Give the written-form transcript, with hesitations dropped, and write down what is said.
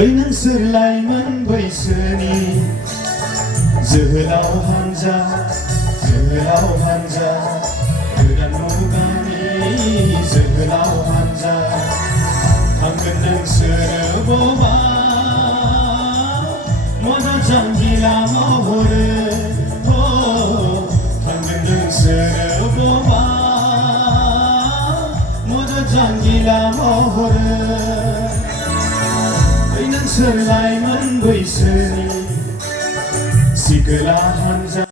ओइ नोंसोर लाइमोन बैसोनि जोहोलाव हानजा गोदान मुगानि जोहोलाव हानजा थांगोन नोंसोरो बबा मोजां जांगिला महरै थांगोन नोंसोरो बबा मोजां जांगिला महरै ओइ नोंसोर लाइमोन बैसोनि सिखोला हानजा